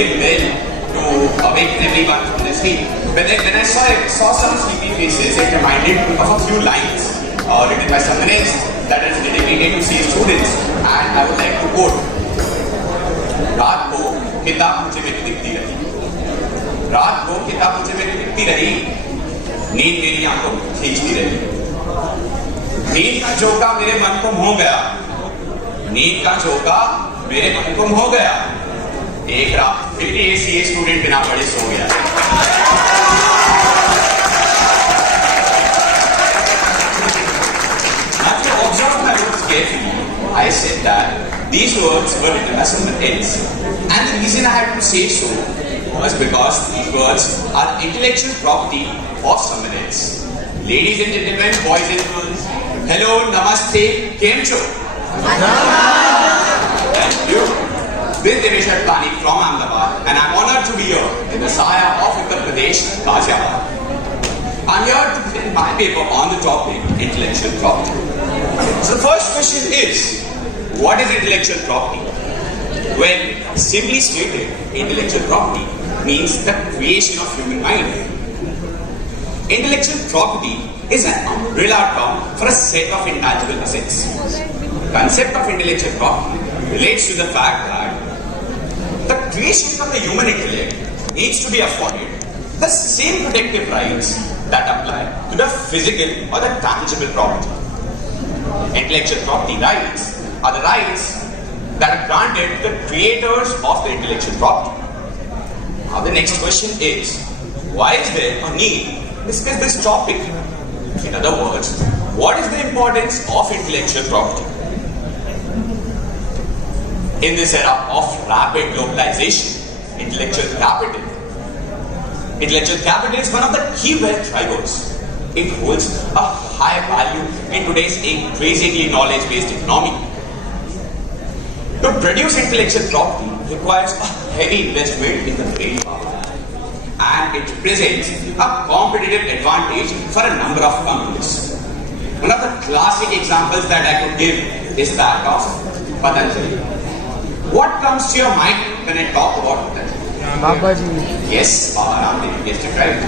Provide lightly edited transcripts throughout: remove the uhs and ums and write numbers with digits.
very well to awaken everyone from their sleep. When I saw some sleepy faces, it reminded me of a few lines written by someone else that is dedicated to CA students, and I would like to quote. रात को किताब मुझे मेरी दिखती रही, रात को किताब मुझे मेरी दिखती रही, नींद मेरी आंखों को खींचती रही, नींद का झोंका मेरे मन को मोह गया, नींद का झोंका मेरे मन को मोह गया, एक रात फिर भी सीए स्टूडेंट बिना पढ़े सो गया. After observing my words carefully, I said that these words were written by someone else, and the reason I had to say so was because these words are intellectual property of someone else. Ladies and gentlemen, boys and girls, hello, namaste, kem cho? Thank you. This is Divesh Harpalani from Ahmedabad, and I'm honored to be here in the Saya of Uttar Pradesh, Ghaziabad. I'm here to present my paper on the topic intellectual property. So the first question is, what is intellectual property? Well, simply stated, intellectual property means the creation of human mind. Intellectual property is an umbrella term for a set of intangible assets. The concept of intellectual property relates to the fact that the creation of the human intellect needs to be afforded the same protective rights that apply to the physical or the tangible property. Intellectual property rights are the rights that are granted to the creators of the intellectual property. Now the next question is, why is there a need to discuss this topic? In other words, what is the importance of intellectual property? In this era of rapid globalization, intellectual capital is one of the key wealth drivers. It holds a high value in today's increasingly knowledge-based economy. To produce intellectual property requires a heavy investment in the brain power, and it presents a competitive advantage for a number of companies. One of the classic examples that I could give is that of Patanjali. What comes to your mind when I talk about Patanjali? Babaji. Yes, Baba Ramdev, you guessed it right.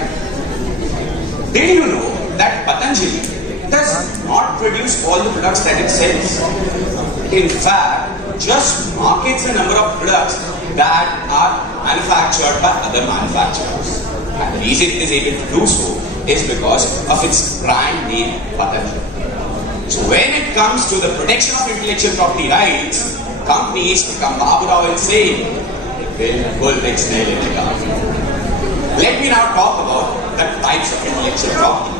Did you know that Patanjali does not produce all the products that it sells? In fact, just markets a number of products that are manufactured by other manufacturers. And the reason it is able to do so is because of its brand name Patanjali. So when it comes to the protection of intellectual property rights, companies become Babu Rao and say, let me now talk about the types of intellectual property.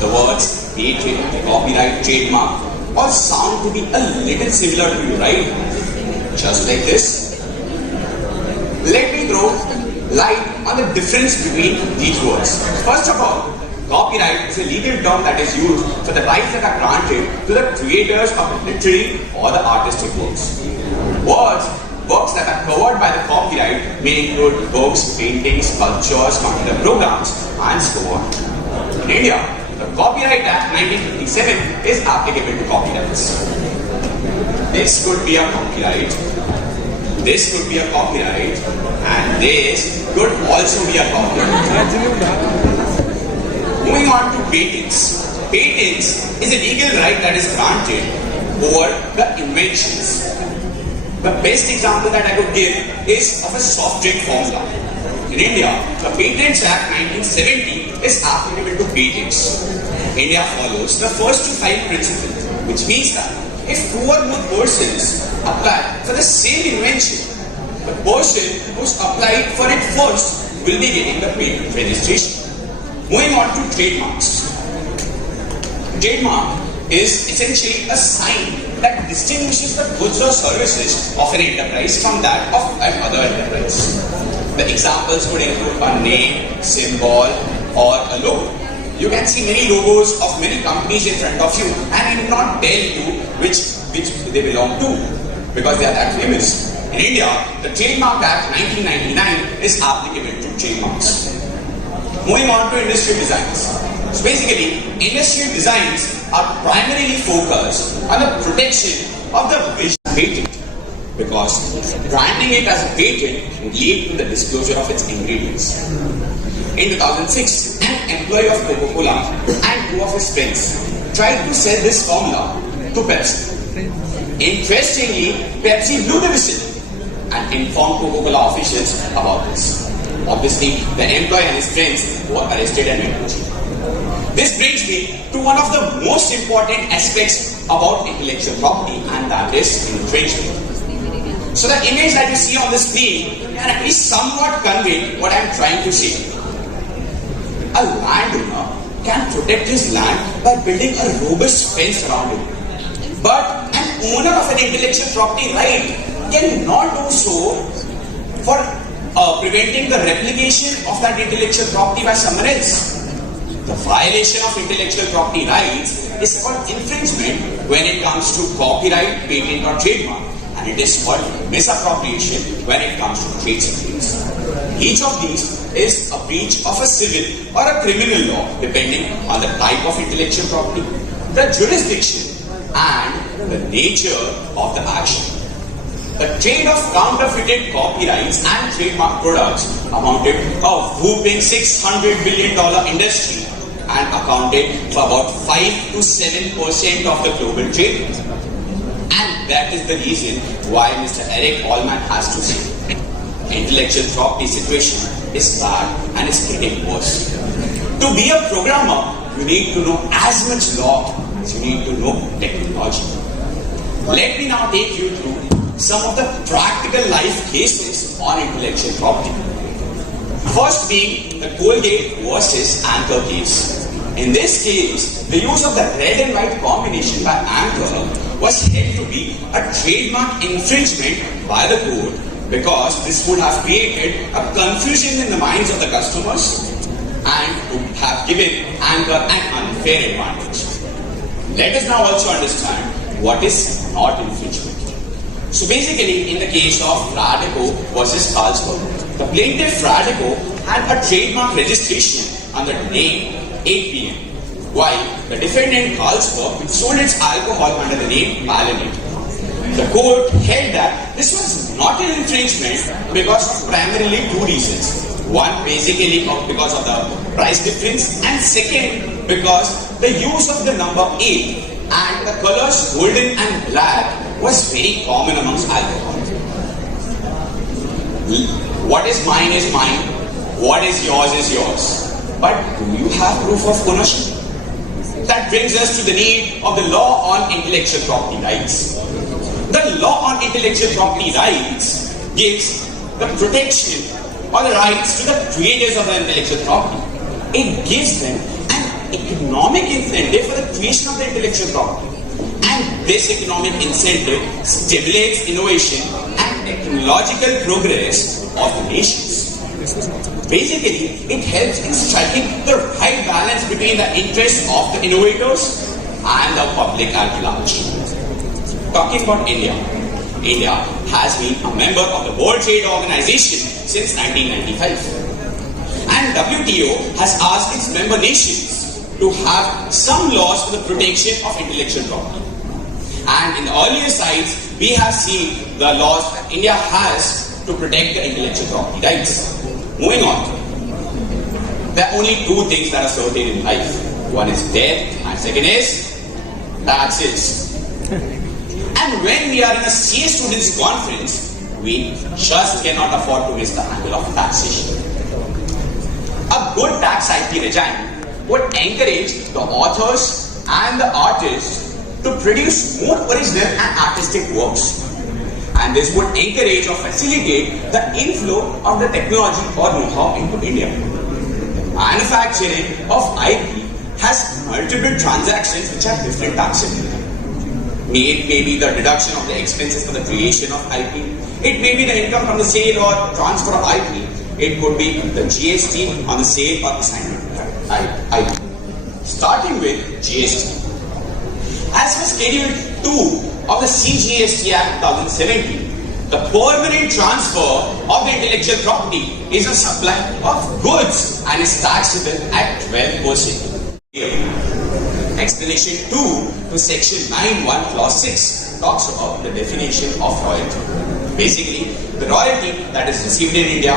The words patent, copyright, trademark all sound to be a little similar to you, right? Just like this. Let me throw light on the difference between these words. First of all, copyright is a legal term that is used for the rights that are granted to the creators of the literary or the artistic works. Works that are covered by the copyright may include books, paintings, sculptures, computer programs, and so on. In India, the Copyright Act 1957 is applicable to copyrights. This could be a copyright, this could be a copyright, and this could also be a copyright. Moving on to patents. Patents is a legal right that is granted over the inventions. The best example that I could give is of a soft drink formula. In India, the Patents Act 1970 is applicable to patents. India follows the first to file principle, which means that if two or more persons apply for the same invention, the person who's applied for it first will be getting the patent registration. Moving on to trademarks. Trademark is essentially a sign that distinguishes the goods or services of an enterprise from that of another enterprise. The examples could include a name, symbol, or a logo. You can see many logos of many companies in front of you, and I will not tell you which they belong to because they are that famous. In India, the Trademark Act 1999 is applicable to trademarks. Moving on to industry designs. So basically, industry designs are primarily focused on the protection of the vision patent. because branding it as a patent would lead to the disclosure of its ingredients. In 2006, an employee of Coca-Cola and two of his friends tried to sell this formula to Pepsi. Interestingly, Pepsi blew the whistle and informed Coca-Cola officials about this. Obviously, the employee and his friends were arrested and went to jail. This brings me to one of the most important aspects about intellectual property, and that is infringement. So the image that you see on the screen can at least somewhat convey what I am trying to say. A landowner can protect his land by building a robust fence around it. But an owner of an intellectual property right cannot do so for preventing the replication of that intellectual property by someone else. The violation of intellectual property rights is called infringement when it comes to copyright, patent or trademark, and it is called misappropriation when it comes to trade secrets. Each of these is a breach of a civil or a criminal law depending on the type of intellectual property, the jurisdiction and the nature of the action. The trade of counterfeited copyrights and trademark products amounted a whooping $600 billion industry and accounted for about 5 to 7% of the global trade. And that is the reason why Mr. Eric Allman has to say, intellectual property situation is bad and is getting worse. To be a programmer, you need to know as much law as you need to know technology. Let me now take you through some of the practical life cases on intellectual property. First being the Colgate versus Anchor case. In this case, the use of the red and white combination by Anchor was held to be a trademark infringement by the court because this would have created a confusion in the minds of the customers and would have given Anchor an unfair advantage. Let us now also understand what is not infringement. So basically, in the case of Radico versus Carlsberg, the plaintiff Radico had a trademark registration under the name 8PM, while the defendant Carlsberg sold its alcohol under the name Paladin. The court held that this was not an infringement because of primarily two reasons. One, basically because of the price difference, and second, because the use of the number 8 and the colors golden and black was very common amongst alcohol. What is mine, what is yours. But do you have proof of ownership? That brings us to the need of the law on intellectual property rights. The law on intellectual property rights gives the protection or the rights to the creators of the intellectual property. It gives them an economic incentive for the creation of the intellectual property. And this economic incentive stimulates innovation and technological progress of the nations. Basically, it helps in striking the right balance between the interests of the innovators and the public at large. Talking about India, India has been a member of the World Trade Organization since 1995. And WTO has asked its member nations to have some laws for the protection of intellectual property. And in the earlier slides, we have seen the laws that India has to protect the intellectual property rights. Moving on, there are only two things that are certain in life. One is death and second is taxes. And when we are in a CA students conference, we just cannot afford to miss the angle of taxation. A good tax IP regime would encourage the authors and the artists to produce more original and artistic works. And this would encourage or facilitate the inflow of the technology or know-how into India. Manufacturing of IP has multiple transactions which are different taxable. It may be the deduction of the expenses for the creation of IP. It may be the income from the sale or transfer of IP. It could be the GST on the sale or assignment of IP. Starting with GST. As per Schedule 2 of the CGST Act 2017, the permanent transfer of the intellectual property is a supply of goods and is taxable at 12%. Explanation 2 to Section 9(1) Clause 6 talks about the definition of royalty. Basically, the royalty that is received in India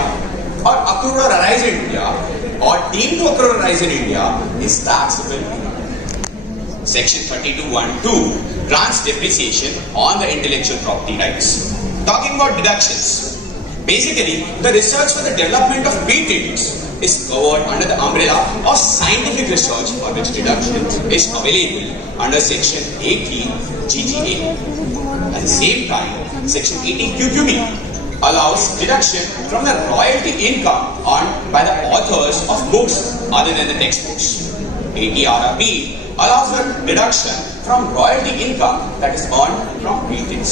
or accrued or arise in India or deemed to accrue or arise in India is taxable. Section 32(1)(2) grants depreciation on the intellectual property rights. Talking about deductions, basically the research for the development of patents is covered under the umbrella of scientific research for which deductions is available under Section 18 GGA. At the same time, Section 18 QQB allows deduction from the royalty income earned by the authors of books other than the textbooks. 80 RRB allows the deduction from royalty income that is earned from patents.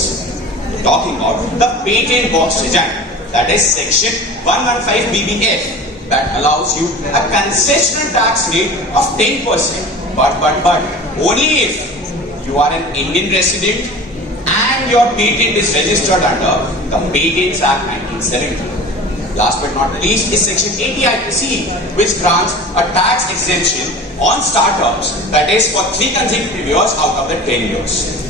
We're talking about the patent box design, that is Section 115 BBF, that allows you a concessional tax rate of 10%, but only if you are an Indian resident and your patent is registered under the Patents Act 1970. Last but not least is Section 80 ICAI, which grants a tax exemption on startups, that is for 3 consecutive years out of the 10 years.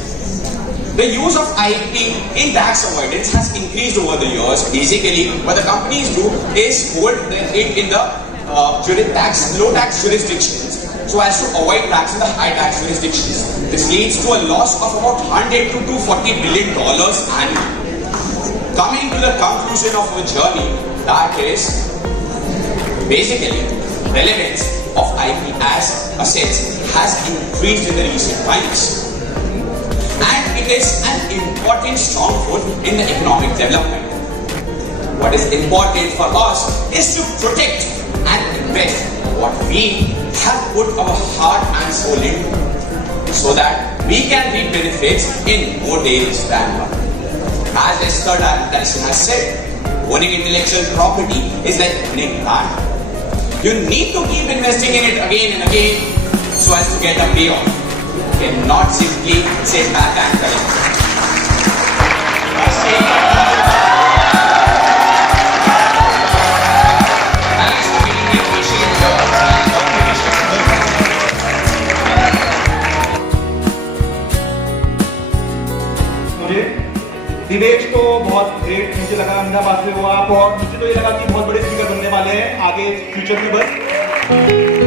The use of IP in tax avoidance has increased over the years. Basically, what the companies do is hold it in the low tax jurisdictions so as to avoid tax in the high tax jurisdictions. This leads to a loss of about $100 to $240 billion annually. Coming to the conclusion of our journey, that is basically relevance of IP as assets has increased in the recent times. And it is an important stronghold in the economic development. What is important for us is to protect and invest what we have put our heart and soul into, so that we can reap benefits in more days than one. As Esther Dyson has said, owning intellectual property is like owning land. You need to keep investing in it again and again so as to get a payoff. Cannot simply sit back and collect. Thanks for giving me appreciate your मुझे दिवेश को बहुत great मुझे लगा अहमदाबाद में वो आप, और मुझे तो ये लगा कि बहुत बड़े स्पीकर बनने वाले हैं आगे फ्यूचर में बस।